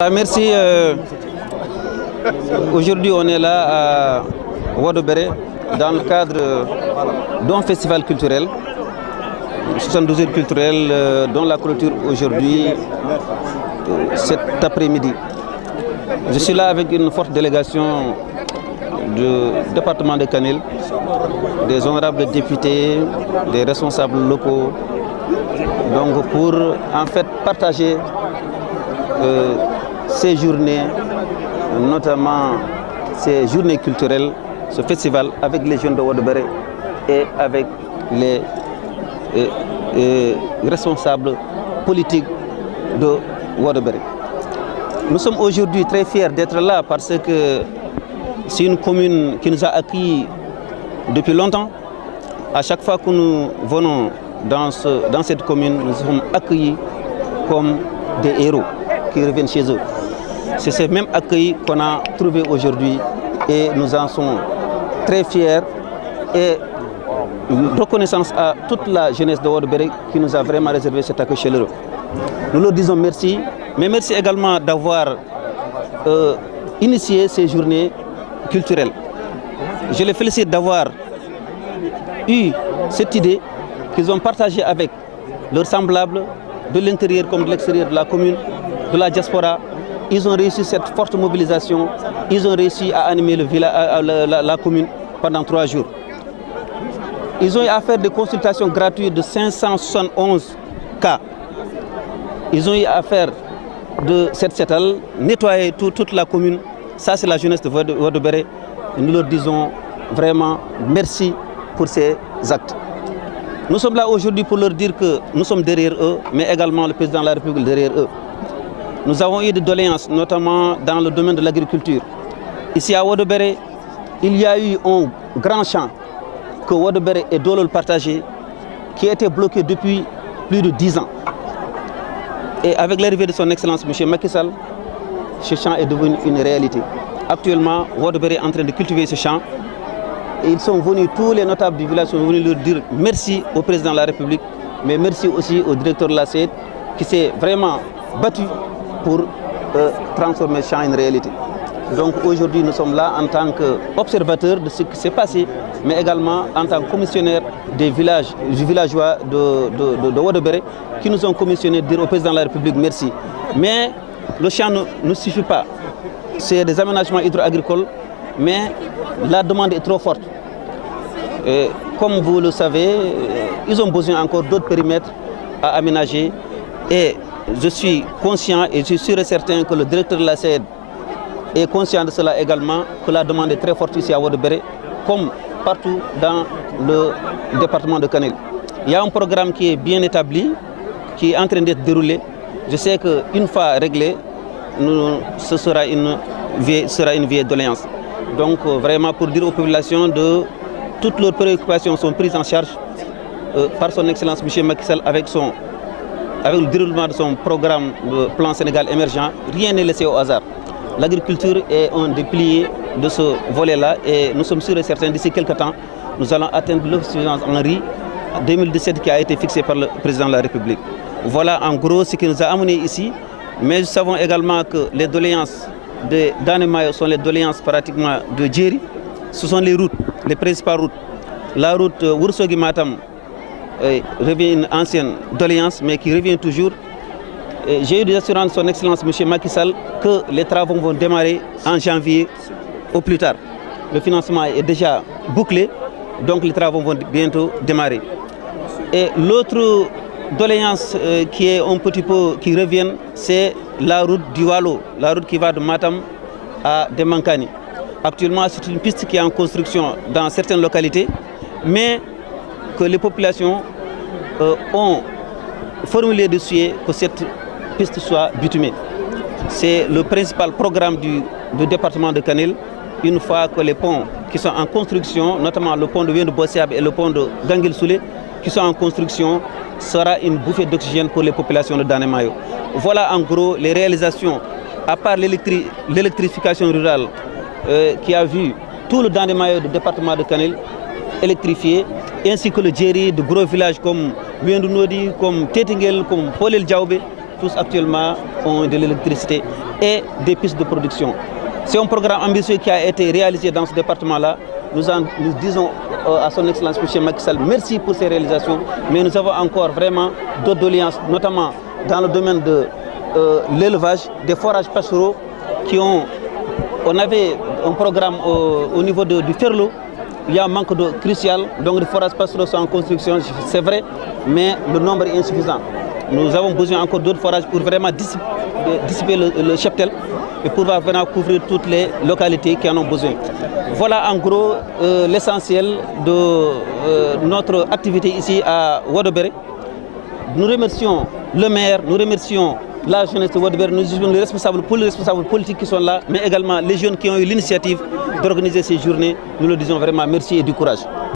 Merci. Aujourd'hui, on est là à Ouadobéré dans le cadre d'un festival culturel, 72 heures culturelles, dont la clôture aujourd'hui, cet après-midi. Je suis là avec une forte délégation du département de Kanel, des honorables députés, des responsables locaux, donc pour en fait partager ces journées, notamment ces journées culturelles, ce festival avec les jeunes de Ouadobéré et avec les responsables politiques de Ouadobéré. Nous sommes aujourd'hui très fiers d'être là parce que c'est une commune qui nous a accueillis depuis longtemps. À chaque fois que nous venons dans cette commune, nous sommes accueillis comme des héros qui reviennent chez eux. C'est ce même accueil qu'on a trouvé aujourd'hui et nous en sommes très fiers et reconnaissance à toute la jeunesse de Ouadobéré qui nous a vraiment réservé cet accueil chaleureux. Nous leur disons merci, mais merci également d'avoir initié ces journées culturelles. Je les félicite d'avoir eu cette idée qu'ils ont partagée avec leurs semblables de l'intérieur comme de l'extérieur de la commune, de la diaspora. Ils ont réussi cette forte mobilisation, ils ont réussi à animer la commune pendant 3 jours. Ils ont eu à faire des consultations gratuites de 571 cas. Ils ont eu à faire de cette settle, nettoyer toute la commune. Ça, c'est la jeunesse de Ouadobéré. Nous leur disons vraiment merci pour ces actes. Nous sommes là aujourd'hui pour leur dire que nous sommes derrière eux, mais également le président de la République derrière eux. Nous avons eu des doléances, notamment dans le domaine de l'agriculture. Ici à Ouadobéré, il y a eu un grand champ que Ouadobéré et Dolol partageaient, qui a été bloqué depuis plus de 10 ans. Et avec l'arrivée de son Excellence, M. Macky Sall, ce champ est devenu une réalité. Actuellement, Ouadobéré est en train de cultiver ce champ. Et ils sont venus, tous les notables du village sont venus leur dire merci au président de la République, mais merci aussi au directeur de la CED qui s'est vraiment battu pour transformer ce champ en réalité. Donc aujourd'hui, nous sommes là en tant qu'observateurs de ce qui s'est passé, mais également en tant que commissionnaire des villageois de Ouadobéré qui nous ont commissionné de dire au président de la République merci. Mais le champ ne suffit pas. C'est des aménagements hydro-agricoles, mais la demande est trop forte. Et comme vous le savez, ils ont besoin encore d'autres périmètres à aménager. Et je suis conscient et je suis sûr et certain que le directeur de la CED est conscient de cela également, que la demande est très forte ici à Ouadobéré, comme partout dans le département de Kanel. Il y a un programme qui est bien établi, qui est en train d'être déroulé. Je sais qu'une fois réglé, ce sera une vieille doléance. Donc vraiment pour dire aux populations de toutes leurs préoccupations sont prises en charge par son Excellence M. Macky Sall avec le déroulement de son programme de plan Sénégal émergent. Rien n'est laissé au hasard. L'agriculture est un des piliers de ce volet-là et nous sommes sûrs et certains d'ici quelques temps, nous allons atteindre l'autosuffisance en riz 2017 qui a été fixée par le président de la République. Voilà en gros ce qui nous a amenés ici, mais nous savons également que les doléances de Danemayo sont les doléances pratiquement de Djeri. Ce sont les routes, les principales routes. La route Ourossogui-Matam revient une ancienne doléance, mais qui revient toujours. J'ai eu des assurances de son Excellence M. Macky Sall que les travaux vont démarrer en janvier au plus tard. Le financement est déjà bouclé, donc les travaux vont bientôt démarrer. Et l'autre doléance qui est un petit peu qui revient, c'est la route du Wallo, la route qui va de Matam à Demankani. Actuellement, c'est une piste qui est en construction dans certaines localités, mais que les populations ont formulé de souhait que cette piste soit bitumée. C'est le principal programme du département de Kanel. Une fois que les ponts qui sont en construction, notamment le pont de Wendo Bossiab et le pont de Ganguel Soulé, qui sont en construction, sera une bouffée d'oxygène pour les populations de Danemayo. Voilà en gros les réalisations, à part l'électrification rurale qui a vu tout le Danemayo du département de Kanel électrifié, ainsi que le Djeri de gros villages comme Wendo Nodi, comme Tétingel, comme Polel Djaoubé, tous actuellement ont de l'électricité et des pistes de production. C'est un programme ambitieux qui a été réalisé dans ce département-là. Nous disons à son Excellence M. Macky Sall merci pour ces réalisations, mais nous avons encore vraiment d'autres doléances, notamment dans le domaine de l'élevage, des forages pastoraux on avait un programme au niveau du Ferlo. Il y a un manque d'eau crucial, donc les forages pastoraux sont en construction, c'est vrai, mais le nombre est insuffisant. Nous avons besoin encore d'autres forages pour vraiment dissiper le cheptel et pouvoir vraiment couvrir toutes les localités qui en ont besoin. Voilà en gros l'essentiel de notre activité ici à Ouadobéré. Nous remercions le maire, nous remercions la jeunesse de Ouadobéré, nous remercions les responsables politiques qui sont là, mais également les jeunes qui ont eu l'initiative d'organiser ces journées. Nous leur disons vraiment merci et du courage.